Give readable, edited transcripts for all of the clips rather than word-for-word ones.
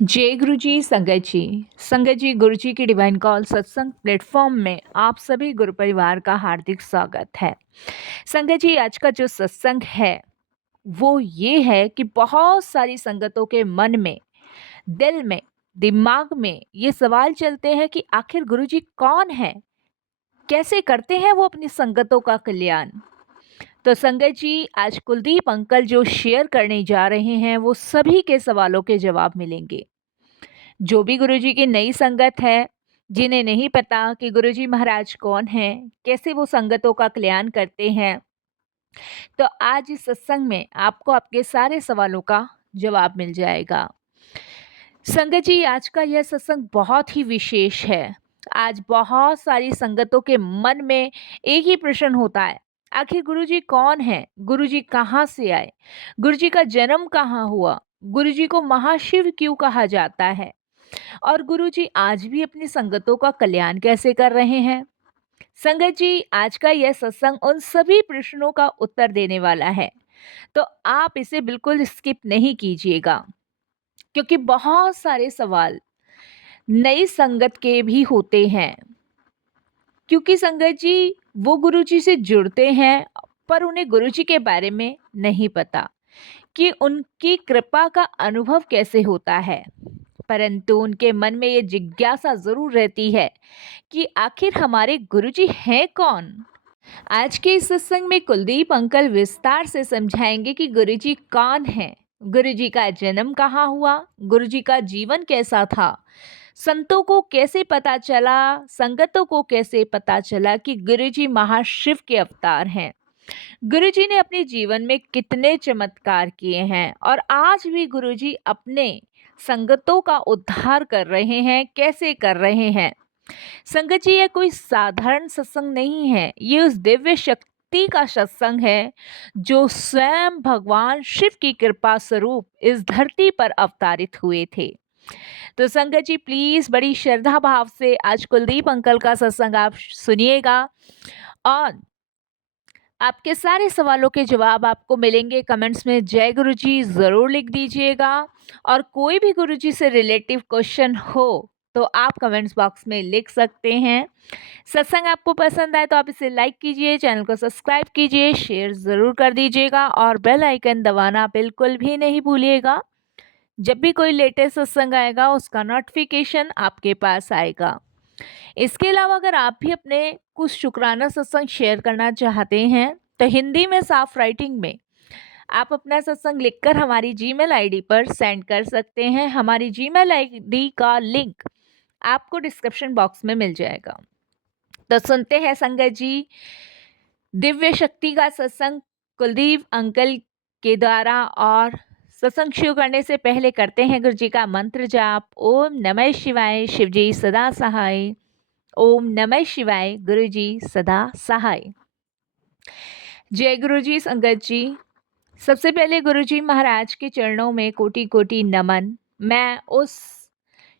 जय गुरु जी, संगत जी गुरु जी की डिवाइन कॉल सत्संग प्लेटफॉर्म में आप सभी गुरु परिवार का हार्दिक स्वागत है। संगत जी, आज का जो सत्संग है वो ये है कि बहुत सारी संगतों के मन में, दिल में, दिमाग में ये सवाल चलते हैं कि आखिर गुरु जी कौन है, कैसे करते हैं वो अपनी संगतों का कल्याण। तो संगत जी, आज कुलदीप अंकल जो शेयर करने जा रहे हैं वो सभी के सवालों के जवाब मिलेंगे। जो भी गुरुजी की नई संगत है, जिन्हें नहीं पता कि गुरुजी महाराज कौन हैं, कैसे वो संगतों का कल्याण करते हैं, तो आज इस सत्संग में आपको आपके सारे सवालों का जवाब मिल जाएगा। संगत जी, आज का यह सत्संग बहुत ही विशेष है। आज बहुत सारी संगतों के मन में एक ही प्रश्न होता है, आखिर गुरुजी कौन है, गुरुजी कहाँ से आए, गुरुजी का जन्म कहाँ हुआ, गुरुजी को महाशिव क्यों कहा जाता है, और गुरुजी आज भी अपनी संगतों का कल्याण कैसे कर रहे हैं। संगत जी, आज का यह सत्संग उन सभी प्रश्नों का उत्तर देने वाला है, तो आप इसे बिल्कुल स्किप नहीं कीजिएगा, क्योंकि बहुत सारे सवाल नई संगत के भी होते हैं। क्योंकि संगत जी वो गुरुजी से जुड़ते हैं, पर उन्हें गुरुजी के बारे में नहीं पता कि उनकी कृपा का अनुभव कैसे होता है, परंतु उनके मन में ये जिज्ञासा जरूर रहती है कि आखिर हमारे गुरुजी हैं कौन। आज के इस सत्संग में कुलदीप अंकल विस्तार से समझाएंगे कि गुरुजी कौन है, गुरुजी का जन्म कहाँ हुआ, गुरुजी का जीवन कैसा था, संतों को कैसे पता चला, संगतों को कैसे पता चला कि गुरुजी महाशिव के अवतार हैं, गुरुजी ने अपने जीवन में कितने चमत्कार किए हैं और आज भी गुरुजी अपने संगतों का उद्धार कर रहे हैं, कैसे कर रहे हैं। संगत जी, यह कोई साधारण सत्संग नहीं है, ये उस दिव्य शक्ति का सत्संग है जो स्वयं भगवान शिव की कृपा स्वरूप इस धरती पर अवतारित हुए थे। तो संगत जी, प्लीज बड़ी श्रद्धा भाव से आज कुलदीप अंकल का सत्संग आप सुनिएगा और आपके सारे सवालों के जवाब आपको मिलेंगे। कमेंट्स में जय गुरुजी जरूर लिख दीजिएगा, और कोई भी गुरुजी से रिलेटिव क्वेश्चन हो तो आप कमेंट्स बॉक्स में लिख सकते हैं। सत्संग आपको पसंद आए तो आप इसे लाइक कीजिए, चैनल को सब्सक्राइब कीजिए, शेयर ज़रूर कर दीजिएगा और बेल आइकन दबाना बिल्कुल भी नहीं भूलिएगा। जब भी कोई लेटेस्ट सत्संग आएगा उसका नोटिफिकेशन आपके पास आएगा। इसके अलावा अगर आप भी अपने कुछ शुक्राना सत्संग शेयर करना चाहते हैं तो हिंदी में साफ राइटिंग में आप अपना सत्संग लिखकर हमारी जीमेल आईडी पर सेंड कर सकते हैं। हमारी जीमेल आईडी का लिंक आपको डिस्क्रिप्शन बॉक्स में मिल जाएगा। तो सुनते हैं संगत जी दिव्य शक्ति का सत्संग कुलदीप अंकल के द्वारा। और सत्संग शुरू करने से पहले करते हैं गुरु जी का मंत्र जाप। ओम नमः शिवाय, शिव जी सदा सहाय। ओम नमः शिवाय, गुरु जी सदा सहाय। जय गुरु जी। संगत जी, सबसे पहले गुरु जी महाराज के चरणों में कोटि कोटि नमन। मैं उस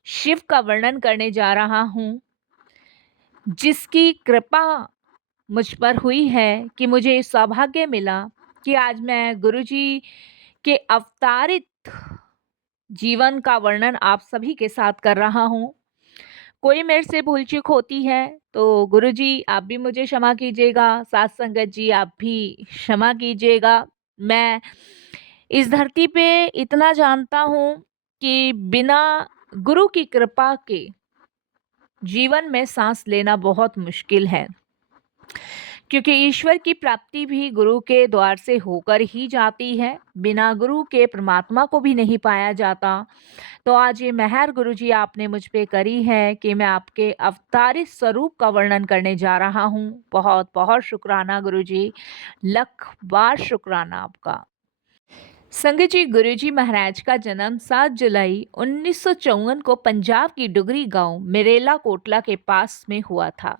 शिव का वर्णन करने जा रहा हूँ जिसकी कृपा मुझ पर हुई है कि मुझे सौभाग्य मिला कि आज मैं गुरुजी के अवतारित जीवन का वर्णन आप सभी के साथ कर रहा हूँ। कोई मेरे से भूल चूक होती है तो गुरुजी आप भी मुझे क्षमा कीजिएगा, साथ संगत जी आप भी क्षमा कीजिएगा। मैं इस धरती पे इतना जानता हूँ कि बिना गुरु की कृपा के जीवन में सांस लेना बहुत मुश्किल है, क्योंकि ईश्वर की प्राप्ति भी गुरु के द्वार से होकर ही जाती है। बिना गुरु के परमात्मा को भी नहीं पाया जाता। तो आज ये मेहर गुरु जी आपने मुझ पे करी है कि मैं आपके अवतारित स्वरूप का वर्णन करने जा रहा हूँ। बहुत बहुत शुक्राना गुरु जी, लख बार शुक्राना आपका। संगत जी, गुरु जी महाराज का जन्म 7 जुलाई 1954 को पंजाब की डुगरी गांव मिरेला कोटला के पास में हुआ था।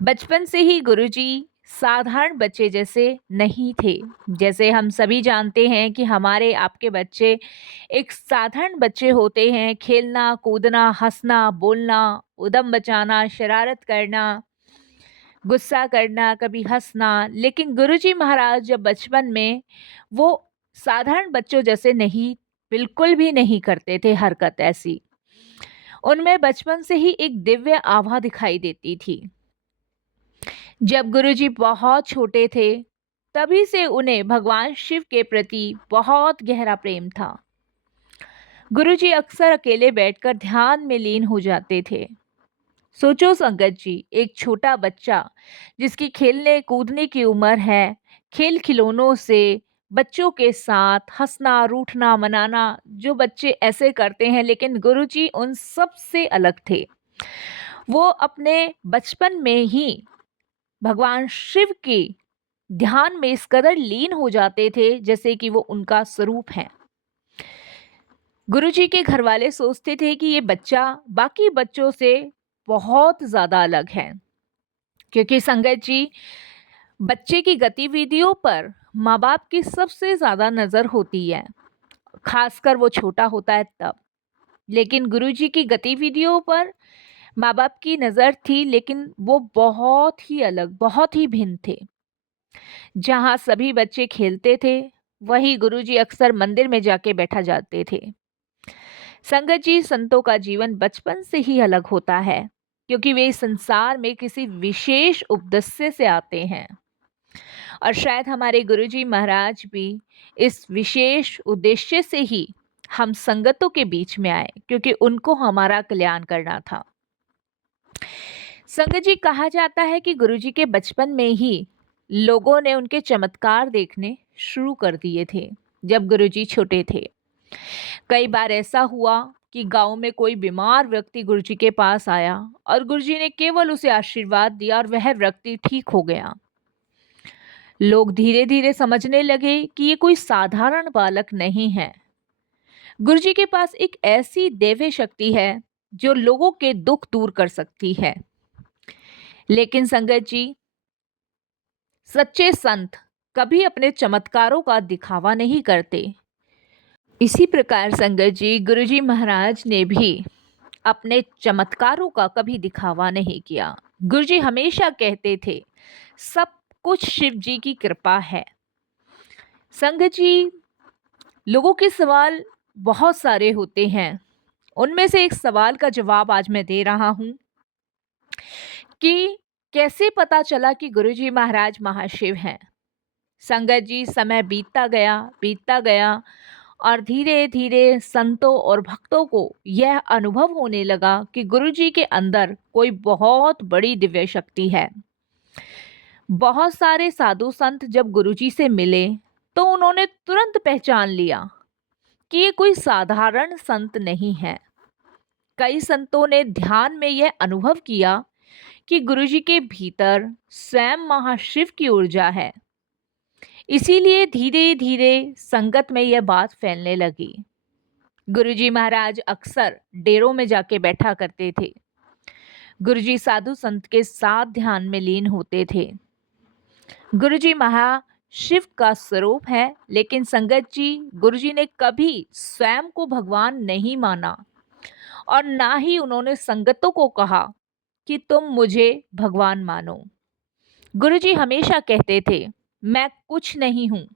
बचपन से ही गुरुजी साधारण बच्चे जैसे नहीं थे। जैसे हम सभी जानते हैं कि हमारे आपके बच्चे एक साधारण बच्चे होते हैं, खेलना कूदना, हंसना बोलना, उदम मचाना, शरारत करना, गुस्सा करना, कभी हंसना। लेकिन गुरुजी महाराज जब बचपन में वो साधारण बच्चों जैसे नहीं बिल्कुल भी नहीं करते थे हरकत ऐसी। उनमें बचपन से ही एक दिव्य आभा दिखाई देती थी। जब गुरुजी बहुत छोटे थे, तभी से उन्हें भगवान शिव के प्रति बहुत गहरा प्रेम था। गुरुजी अक्सर अकेले बैठकर ध्यान में लीन हो जाते थे। सोचो संगत जी, एक छोटा बच्चा जिसकी खेलने कूदने की उम्र है, खेल खिलौनों से बच्चों के साथ हंसना, रूठना, मनाना, जो बच्चे ऐसे करते हैं, लेकिन गुरुजी उन सब से अलग थे। वो अपने बचपन में ही भगवान शिव के ध्यान में इस कदर लीन हो जाते थे जैसे कि वो उनका स्वरूप है। गुरुजी के घर वाले सोचते थे कि ये बच्चा बाकी बच्चों से बहुत ज़्यादा अलग है, क्योंकि संगत जी, बच्चे की गतिविधियों पर माँ बाप की सबसे ज़्यादा नज़र होती है, खासकर वो छोटा होता है तब। लेकिन गुरुजी की गतिविधियों पर माँ बाप की नज़र थी, लेकिन वो बहुत ही अलग, बहुत ही भिन्न थे। जहाँ सभी बच्चे खेलते थे, वहीं गुरुजी अक्सर मंदिर में जाके बैठा जाते थे। संगत जी, संतों का जीवन बचपन से ही अलग होता है, क्योंकि वे इस संसार में किसी विशेष उद्देश्य से आते हैं। और शायद हमारे गुरुजी महाराज भी इस विशेष उद्देश्य से ही हम संगतों के बीच में आए, क्योंकि उनको हमारा कल्याण करना था। संगत जी, कहा जाता है कि गुरुजी के बचपन में ही लोगों ने उनके चमत्कार देखने शुरू कर दिए थे जब गुरुजी छोटे थे। कई बार ऐसा हुआ कि गांव में कोई बीमार व्यक्ति गुरुजी के पास आया और गुरुजी ने केवल उसे आशीर्वाद दिया और वह व्यक्ति ठीक हो गया। लोग धीरे धीरे समझने लगे कि ये कोई साधारण बालक नहीं है। गुरुजी के पास एक ऐसी दैवी शक्ति है जो लोगों के दुख दूर कर सकती है। लेकिन संगत जी, सच्चे संत कभी अपने चमत्कारों का दिखावा नहीं करते। इसी प्रकार संगत जी, गुरुजी महाराज ने भी अपने चमत्कारों का कभी दिखावा नहीं किया। गुरुजी हमेशा कहते थे, सब कुछ शिव जी की कृपा है। संगत जी, लोगों के सवाल बहुत सारे होते हैं। उनमें से एक सवाल का जवाब आज मैं दे रहा हूं कि कैसे पता चला कि गुरुजी महाराज महाशिव हैं। संगत जी, समय बीतता गया और धीरे धीरे संतों और भक्तों को यह अनुभव होने लगा कि गुरुजी के अंदर कोई बहुत बड़ी दिव्य शक्ति है। बहुत सारे साधु संत जब गुरुजी से मिले तो उन्होंने तुरंत पहचान लिया कि ये कोई साधारण संत नहीं है। कई संतों ने ध्यान में यह अनुभव किया कि गुरुजी के भीतर स्वयं महाशिव की ऊर्जा है। इसीलिए धीरे धीरे संगत में यह बात फैलने लगी। गुरुजी महाराज अक्सर डेरों में जाके बैठा करते थे। गुरुजी साधु संत के साथ ध्यान में लीन होते थे। गुरुजी महाशिव का स्वरूप है, लेकिन संगत जी, गुरुजी ने कभी स्वयं को भगवान नहीं माना और ना ही उन्होंने संगतों को कहा कि तुम मुझे भगवान मानो। गुरुजी हमेशा कहते थे, मैं कुछ नहीं हूँ,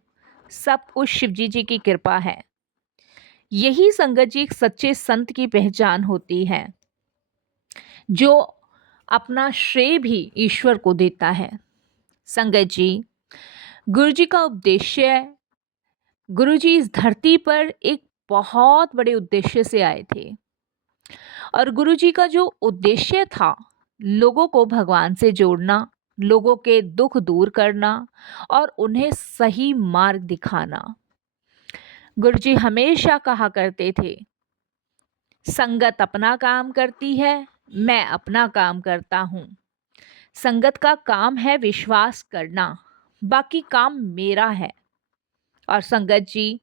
सब कुछ शिवजी जी की कृपा है। यही संगत जी एक सच्चे संत की पहचान होती है, जो अपना श्रेय भी ईश्वर को देता है। संगत जी, गुरुजी का उद्देश्य, गुरुजी इस धरती पर एक बहुत बड़े उद्देश्य से आए थे और गुरुजी का जो उद्देश्य था, लोगों को भगवान से जोड़ना, लोगों के दुख दूर करना और उन्हें सही मार्ग दिखाना। गुरुजी हमेशा कहा करते थे, संगत अपना काम करती है, मैं अपना काम करता हूँ। संगत का काम है विश्वास करना, बाकी काम मेरा है। और संगत जी,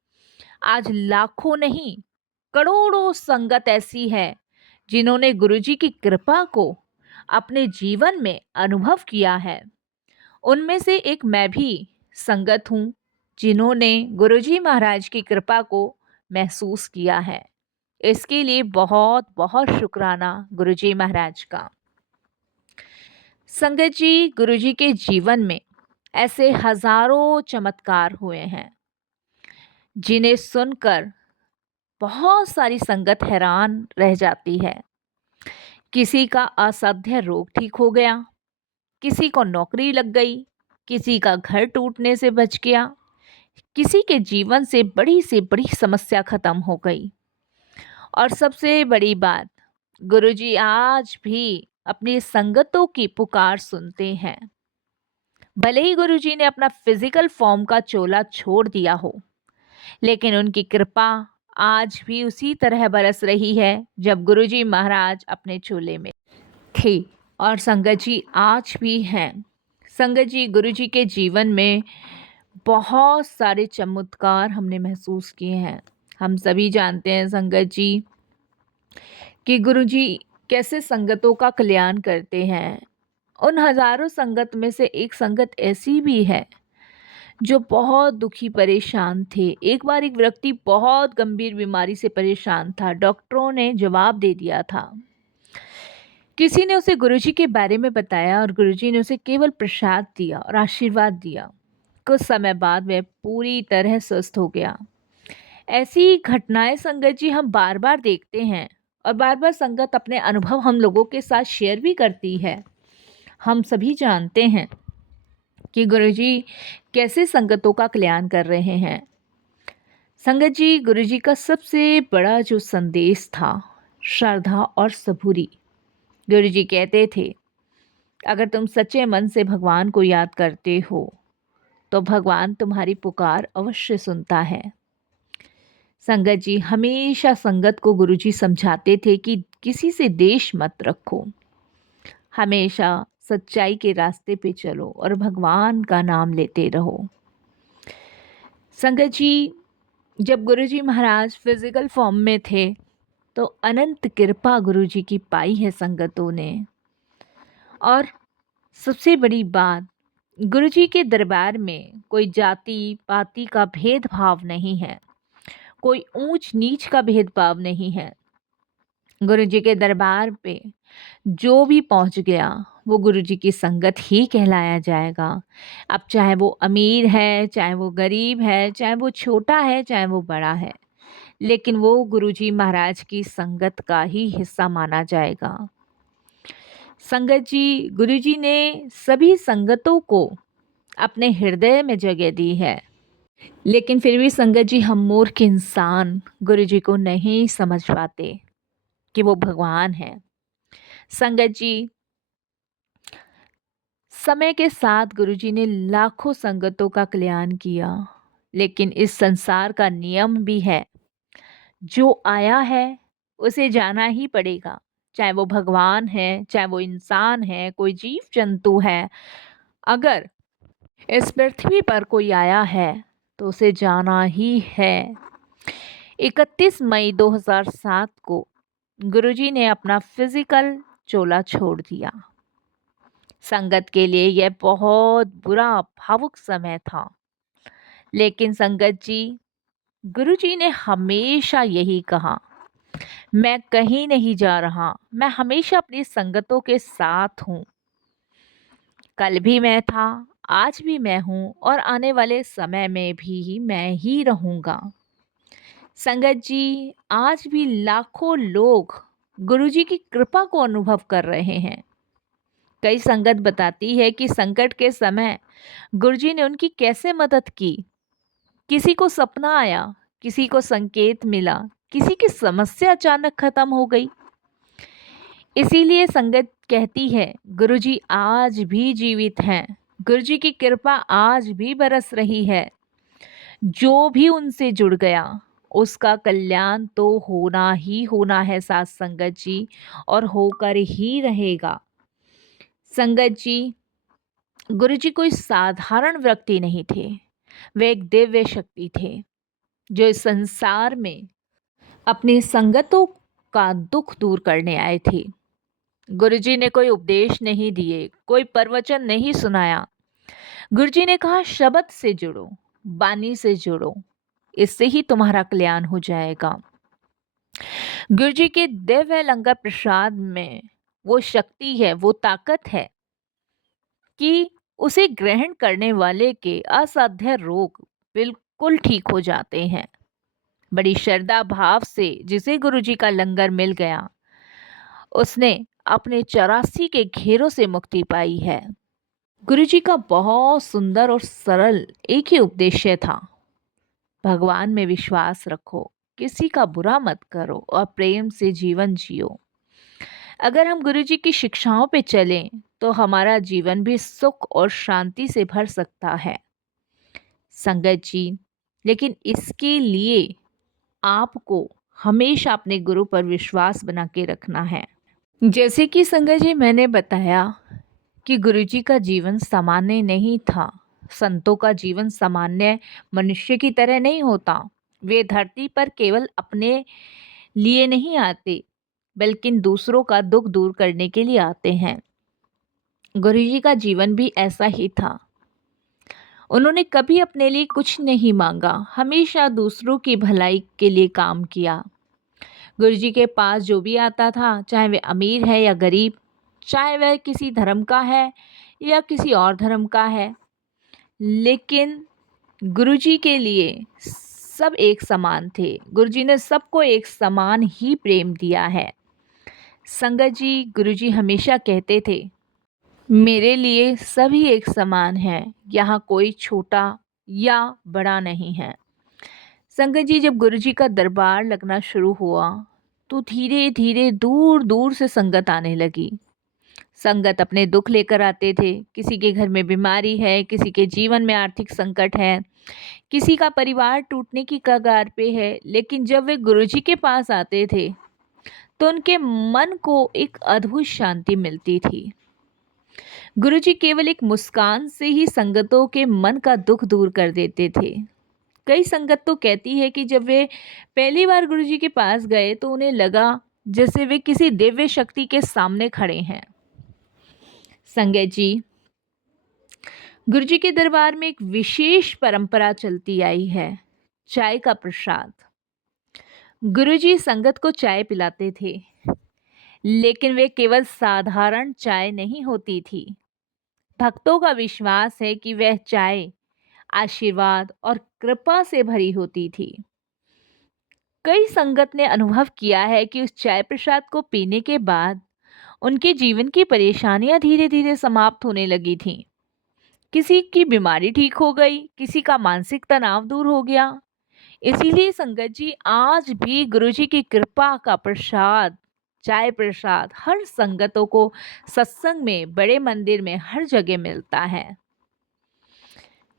आज लाखों नहीं, करोड़ों संगत ऐसी है जिन्होंने गुरुजी की कृपा को अपने जीवन में अनुभव किया है। उनमें से एक मैं भी संगत हूँ, जिन्होंने गुरुजी महाराज की कृपा को महसूस किया है। इसके लिए बहुत बहुत शुक्राना गुरुजी महाराज का। संगत जी, गुरुजी के जीवन में ऐसे हजारों चमत्कार हुए हैं जिन्हें सुनकर बहुत सारी संगत हैरान रह जाती है। किसी का असाध्य रोग ठीक हो गया, किसी को नौकरी लग गई, किसी का घर टूटने से बच गया, किसी के जीवन से बड़ी समस्या खत्म हो गई। और सबसे बड़ी बात, गुरुजी आज भी अपनी संगतों की पुकार सुनते हैं। भले ही गुरुजी ने अपना फिजिकल फॉर्म का चोला छोड़ दिया हो, लेकिन उनकी कृपा आज भी उसी तरह बरस रही है जब गुरुजी महाराज अपने चोले में थे। और संगत जी आज भी हैं। संगत जी, गुरुजी के जीवन में बहुत सारे चमत्कार हमने महसूस किए हैं। हम सभी जानते हैं संगत जी कि गुरुजी कैसे संगतों का कल्याण करते हैं। उन हजारों संगत में से एक संगत ऐसी भी है जो बहुत दुखी परेशान थे। एक बार एक व्यक्ति बहुत गंभीर बीमारी से परेशान था। डॉक्टरों ने जवाब दे दिया था। किसी ने उसे गुरुजी के बारे में बताया और गुरुजी ने उसे केवल प्रसाद दिया और आशीर्वाद दिया। कुछ समय बाद वह पूरी तरह स्वस्थ हो गया। ऐसी घटनाएं संगत जी हम बार बार देखते हैं और बार बार संगत अपने अनुभव हम लोगों के साथ शेयर भी करती है। हम सभी जानते हैं कि गुरुजी कैसे संगतों का कल्याण कर रहे हैं। संगत जी, गुरुजी का सबसे बड़ा जो संदेश था, श्रद्धा और सबूरी। गुरुजी कहते थे, अगर तुम सच्चे मन से भगवान को याद करते हो तो भगवान तुम्हारी पुकार अवश्य सुनता है। संगत जी, हमेशा संगत को गुरुजी समझाते थे कि किसी से द्वेष मत रखो, हमेशा सच्चाई के रास्ते पे चलो और भगवान का नाम लेते रहो। संगत जी, जब गुरुजी महाराज फिजिकल फॉर्म में थे तो अनंत कृपा गुरुजी की पाई है संगतों ने। और सबसे बड़ी बात, गुरुजी के दरबार में कोई जाति पाति का भेदभाव नहीं है, कोई ऊंच नीच का भेदभाव नहीं है। गुरुजी के दरबार पे जो भी पहुंच गया वो गुरुजी की संगत ही कहलाया जाएगा। अब चाहे वो अमीर है, चाहे वो गरीब है, चाहे वो छोटा है, चाहे वो बड़ा है, लेकिन वो गुरुजी महाराज की संगत का ही हिस्सा माना जाएगा। संगत जी, गुरुजी ने सभी संगतों को अपने हृदय में जगह दी है, लेकिन फिर भी संगत जी हम मूर्ख इंसान गुरुजी को नहीं समझ पाते कि वो भगवान हैं। संगत जी, समय के साथ गुरुजी ने लाखों संगतों का कल्याण किया, लेकिन इस संसार का नियम भी है, जो आया है उसे जाना ही पड़ेगा। चाहे वो भगवान है, चाहे वो इंसान है, कोई जीव जंतु है, अगर इस पृथ्वी पर कोई आया है तो उसे जाना ही है। 31 मई 2007 को गुरुजी ने अपना फिजिकल चोला छोड़ दिया। संगत के लिए यह बहुत बुरा भावुक समय था, लेकिन संगत जी, गुरुजी ने हमेशा यही कहा, मैं कहीं नहीं जा रहा, मैं हमेशा अपनी संगतों के साथ हूँ। कल भी मैं था, आज भी मैं हूँ और आने वाले समय में भी मैं ही रहूँगा। संगत जी, आज भी लाखों लोग गुरुजी की कृपा को अनुभव कर रहे हैं। कई संगत बताती है कि संकट के समय गुरुजी ने उनकी कैसे मदद की। किसी को सपना आया, किसी को संकेत मिला, किसी की समस्या अचानक खत्म हो गई। इसीलिए संगत कहती है, गुरुजी आज भी जीवित हैं, गुरुजी की कृपा आज भी बरस रही है। जो भी उनसे जुड़ गया उसका कल्याण तो होना ही होना है साथ संगत जी, और होकर ही रहेगा। संगत जी, गुरुजी कोई साधारण व्यक्ति नहीं थे, वे एक दिव्य शक्ति थे जो इस संसार में अपनी संगतों का दुख दूर करने आए थे। गुरुजी ने कोई उपदेश नहीं दिए, कोई प्रवचन नहीं सुनाया। गुरुजी ने कहा, शब्द से जुड़ो, बानी से जुड़ो, इससे ही तुम्हारा कल्याण हो जाएगा। गुरुजी के दिव्य लंगर प्रसाद में वो शक्ति है, वो ताकत है कि उसे ग्रहण करने वाले के असाध्य रोग बिल्कुल ठीक हो जाते हैं। बड़ी श्रद्धा भाव से जिसे गुरुजी का लंगर मिल गया, उसने अपने 84 के घेरों से मुक्ति पाई है। गुरुजी का बहुत सुंदर और सरल एक ही उपदेश था, भगवान में विश्वास रखो, किसी का बुरा मत करो और प्रेम से जीवन जियो। अगर हम गुरुजी की शिक्षाओं पे चलें तो हमारा जीवन भी सुख और शांति से भर सकता है। संगत जी, लेकिन इसके लिए आपको हमेशा अपने गुरु पर विश्वास बना के रखना है। जैसे कि संगत जी मैंने बताया कि गुरुजी का जीवन सामान्य नहीं था। संतों का जीवन सामान्य मनुष्य की तरह नहीं होता। वे धरती पर केवल अपने लिए नहीं आते, बल्कि दूसरों का दुख दूर करने के लिए आते हैं। गुरुजी का जीवन भी ऐसा ही था। उन्होंने कभी अपने लिए कुछ नहीं मांगा, हमेशा दूसरों की भलाई के लिए काम किया। गुरुजी के पास जो भी आता था, चाहे वह अमीर है या गरीब, चाहे वह किसी धर्म का है या किसी और धर्म का है, लेकिन गुरुजी के लिए सब एक समान थे। गुरुजी ने सबको एक समान ही प्रेम दिया है। संगत जी, गुरुजी हमेशा कहते थे, मेरे लिए सभी एक समान हैं, यहाँ कोई छोटा या बड़ा नहीं है। संगत जी, जब गुरुजी का दरबार लगना शुरू हुआ तो धीरे धीरे दूर दूर से संगत आने लगी। संगत अपने दुख लेकर आते थे। किसी के घर में बीमारी है, किसी के जीवन में आर्थिक संकट है, किसी का परिवार टूटने की कगार पे है, लेकिन जब वे गुरुजी के पास आते थे तो उनके मन को एक अद्भुत शांति मिलती थी। गुरुजी केवल एक मुस्कान से ही संगतों के मन का दुख दूर कर देते थे। कई संगत तो कहती है कि जब वे पहली बार गुरुजी के पास गए तो उन्हें लगा जैसे वे किसी दिव्य शक्ति के सामने खड़े हैं। संगत जी, गुरुजी के दरबार में एक विशेष परंपरा चलती आई है, चाय का प्रसाद। गुरुजी संगत को चाय पिलाते थे, लेकिन वे केवल साधारण चाय नहीं होती थी। भक्तों का विश्वास है कि वह चाय आशीर्वाद और कृपा से भरी होती थी। कई संगत ने अनुभव किया है कि उस चाय प्रसाद को पीने के बाद उनके जीवन की परेशानियां धीरे धीरे समाप्त होने लगी थीं। किसी की बीमारी ठीक हो गई, किसी का मानसिक तनाव दूर हो गया। इसीलिए संगत जी, आज भी गुरुजी की कृपा का प्रसाद, चाय प्रसाद हर संगतों को सत्संग में, बड़े मंदिर में, हर जगह मिलता है।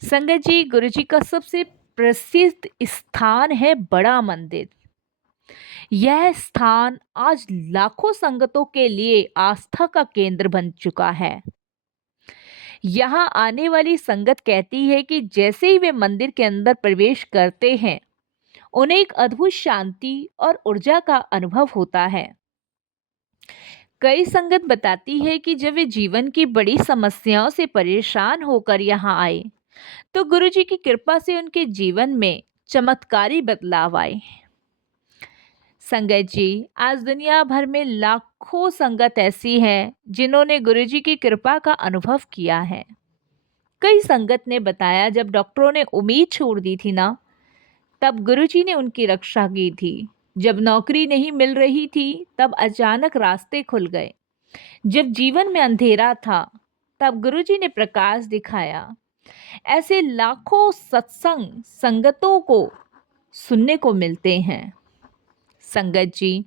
संगत जी, गुरुजी का सबसे प्रसिद्ध स्थान है बड़ा मंदिर। यह स्थान आज लाखों संगतों के लिए आस्था का केंद्र बन चुका है। यहाँ आने वाली संगत कहती है कि जैसे ही वे मंदिर के अंदर प्रवेश करते हैं, उन्हें एक अद्भुत शांति और ऊर्जा का अनुभव होता है। कई संगत बताती है कि जब वे जीवन की बड़ी समस्याओं से परेशान होकर यहाँ आए तो गुरुजी की कृपा से उनके जीवन में चमत्कारी बदलाव आए। संगत जी, आज दुनिया भर में लाखों संगत ऐसी हैं जिन्होंने गुरुजी की कृपा का अनुभव किया है। कई संगत ने बताया, जब डॉक्टरों ने उम्मीद छोड़ दी थी ना, तब गुरुजी ने उनकी रक्षा की थी। जब नौकरी नहीं मिल रही थी, तब अचानक रास्ते खुल गए। जब जीवन में अंधेरा था, तब गुरुजी ने प्रकाश दिखाया। ऐसे लाखों सत्संग संगतों को सुनने को मिलते हैं। संगत जी,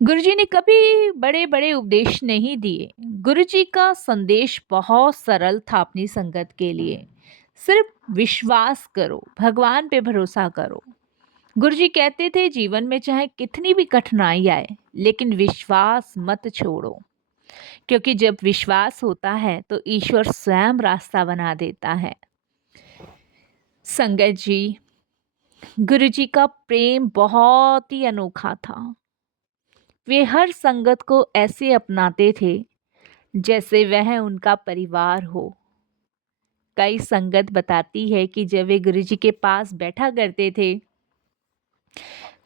गुरुजी ने कभी बड़े बड़े उपदेश नहीं दिए। गुरुजी का संदेश बहुत सरल था अपनी संगत के लिए। सिर्फ विश्वास करो, भगवान पे भरोसा करो। गुरुजी कहते थे, जीवन में चाहे कितनी भी कठिनाई आए, लेकिन विश्वास मत छोड़ो, क्योंकि जब विश्वास होता है तो ईश्वर स्वयं रास्ता बना देता है। संगत जी, गुरुजी का प्रेम बहुत ही अनोखा था। वे हर संगत को ऐसे अपनाते थे जैसे वह उनका परिवार हो। कई संगत बताती है कि जब वे गुरुजी के पास बैठा करते थे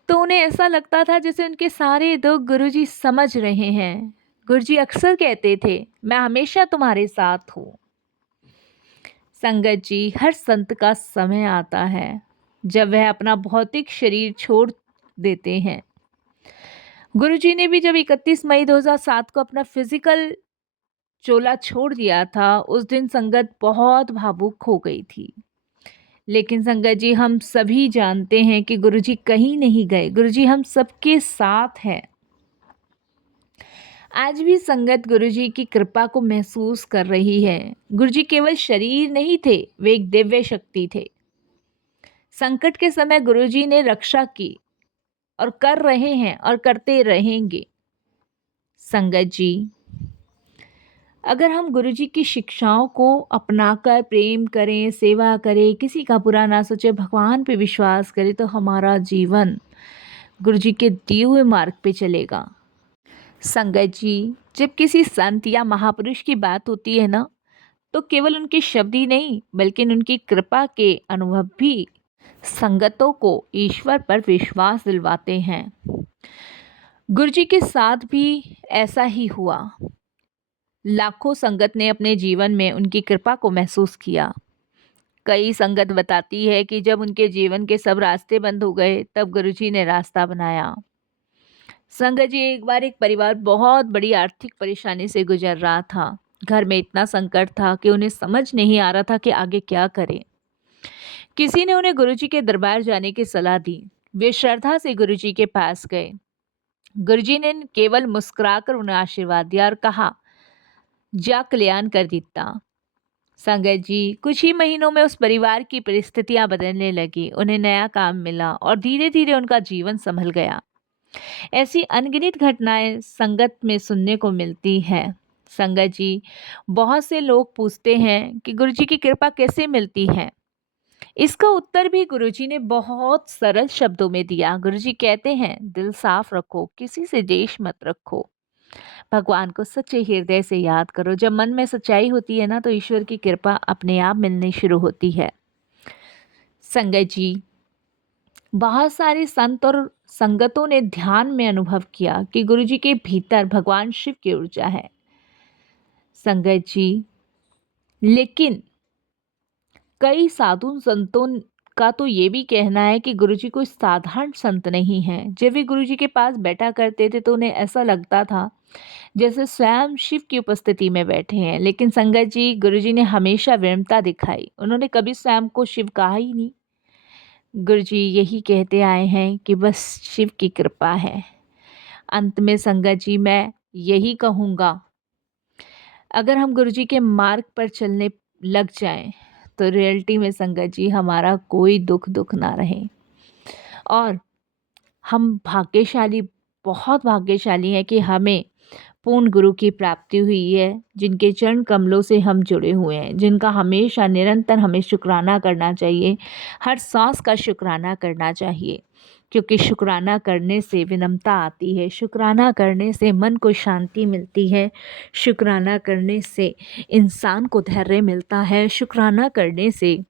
तो उन्हें ऐसा लगता था जैसे उनके सारे दुख गुरुजी समझ रहे हैं। गुरुजी अक्सर कहते थे, मैं हमेशा तुम्हारे साथ हूँ। संगत जी, हर संत का समय आता है जब वह अपना भौतिक शरीर छोड़ देते हैं। गुरुजी ने भी जब 31 मई 2007 को अपना फिजिकल चोला छोड़ दिया था, उस दिन संगत बहुत भावुक हो गई थी। लेकिन संगत जी, हम सभी जानते हैं कि गुरुजी कहीं नहीं गए, गुरुजी हम सबके साथ हैं। आज भी संगत गुरुजी की कृपा को महसूस कर रही है। गुरुजी केवल शरीर नहीं थे, वे एक दिव्य शक्ति थे। संकट के समय गुरुजी ने रक्षा की और कर रहे हैं और करते रहेंगे। संगत जी, अगर हम गुरुजी की शिक्षाओं को अपनाकर प्रेम करें, सेवा करें, किसी का बुरा ना सोचे, भगवान पे विश्वास करें, तो हमारा जीवन गुरुजी के दिए हुए मार्ग पे चलेगा। संगत जी, जब किसी संत या महापुरुष की बात होती है ना, तो केवल उनके शब्द ही नहीं बल्कि उनकी कृपा के अनुभव भी संगतों को ईश्वर पर विश्वास दिलवाते हैं। गुरुजी के साथ भी ऐसा ही हुआ। लाखों संगत ने अपने जीवन में उनकी कृपा को महसूस किया। कई संगत बताती है कि जब उनके जीवन के सब रास्ते बंद हो गए, तब गुरुजी ने रास्ता बनाया। संगत जी, एक बार एक परिवार बहुत बड़ी आर्थिक परेशानी से गुजर रहा था। घर में इतना संकट था कि उन्हें समझ नहीं आ रहा था कि आगे क्या करें। किसी ने उन्हें गुरुजी के दरबार जाने की सलाह दी। वे श्रद्धा से गुरुजी के पास गए। गुरुजी ने केवल मुस्कुराकर उन्हें आशीर्वाद दिया और कहा, जा कल्याण कर दिता। संगत जी, कुछ ही महीनों में उस परिवार की परिस्थितियां बदलने लगी। उन्हें नया काम मिला और धीरे धीरे उनका जीवन संभल गया। ऐसी अनगिनत घटनाएं संगत में सुनने को मिलती हैं। संगत जी, बहुत से लोग पूछते हैं कि गुरुजी की कृपा कैसे मिलती है। इसका उत्तर भी गुरुजी ने बहुत सरल शब्दों में दिया। गुरुजी कहते हैं, दिल साफ रखो, किसी से द्वेष मत रखो, भगवान को सच्चे हृदय से याद करो। जब मन में सच्चाई होती है ना, तो ईश्वर की कृपा अपने आप मिलनी शुरू होती है। संगत जी, बहुत सारे संत और संगतों ने ध्यान में अनुभव किया कि गुरुजी के भीतर भगवान शिव की ऊर्जा है। संगत जी, लेकिन कई साधु संतों का तो ये भी कहना है कि गुरुजी कोई साधारण संत नहीं है। जब वे गुरुजी के पास बैठा करते थे तो उन्हें ऐसा लगता था जैसे स्वयं शिव की उपस्थिति में बैठे हैं। लेकिन संगत जी, गुरुजी ने हमेशा विनम्रता दिखाई। उन्होंने कभी स्वयं को शिव कहा ही नहीं। गुरुजी यही कहते आए हैं कि बस शिव की कृपा है। अंत में संगत जी, मैं यही कहूँगा, अगर हम गुरुजी के मार्ग पर चलने लग जाएं, तो रियलिटी में संगत जी हमारा कोई दुख ना रहे। और हम भाग्यशाली, बहुत भाग्यशाली हैं कि हमें पूर्ण गुरु की प्राप्ति हुई है, जिनके चरण कमलों से हम जुड़े हुए हैं, जिनका हमेशा निरंतर हमें शुक्राना करना चाहिए। हर सांस का शुक्राना करना चाहिए, क्योंकि शुक्राना करने से विनम्रता आती है, शुक्राना करने से मन को शांति मिलती है, शुक्राना करने से इंसान को धैर्य मिलता है, शुक्राना करने से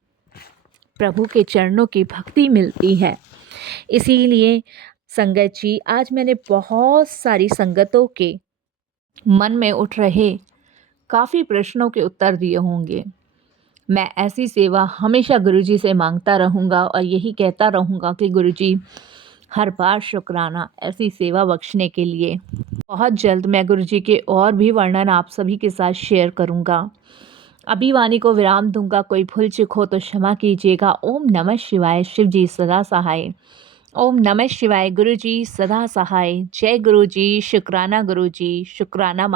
प्रभु के चरणों की भक्ति मिलती है। इसीलिए संगत जी, आज मैंने बहुत सारी संगतों के मन में उठ रहे काफ़ी प्रश्नों के उत्तर दिए होंगे। मैं ऐसी सेवा हमेशा गुरुजी से मांगता रहूँगा और यही कहता रहूँगा कि गुरुजी, हर बार शुक्राना ऐसी सेवा बख्शने के लिए। बहुत जल्द मैं गुरुजी के और भी वर्णन आप सभी के साथ शेयर करूँगा। अभी वाणी को विराम दूंगा। कोई भूल चूक हो तो क्षमा कीजिएगा। ओम नमः शिवाय। शिव जी सदा सहाय। ओम नमः शिवाय। गुरुजी सदा सहाय। जय गुरुजी। शुक्राना गुरुजी। शुक्राना।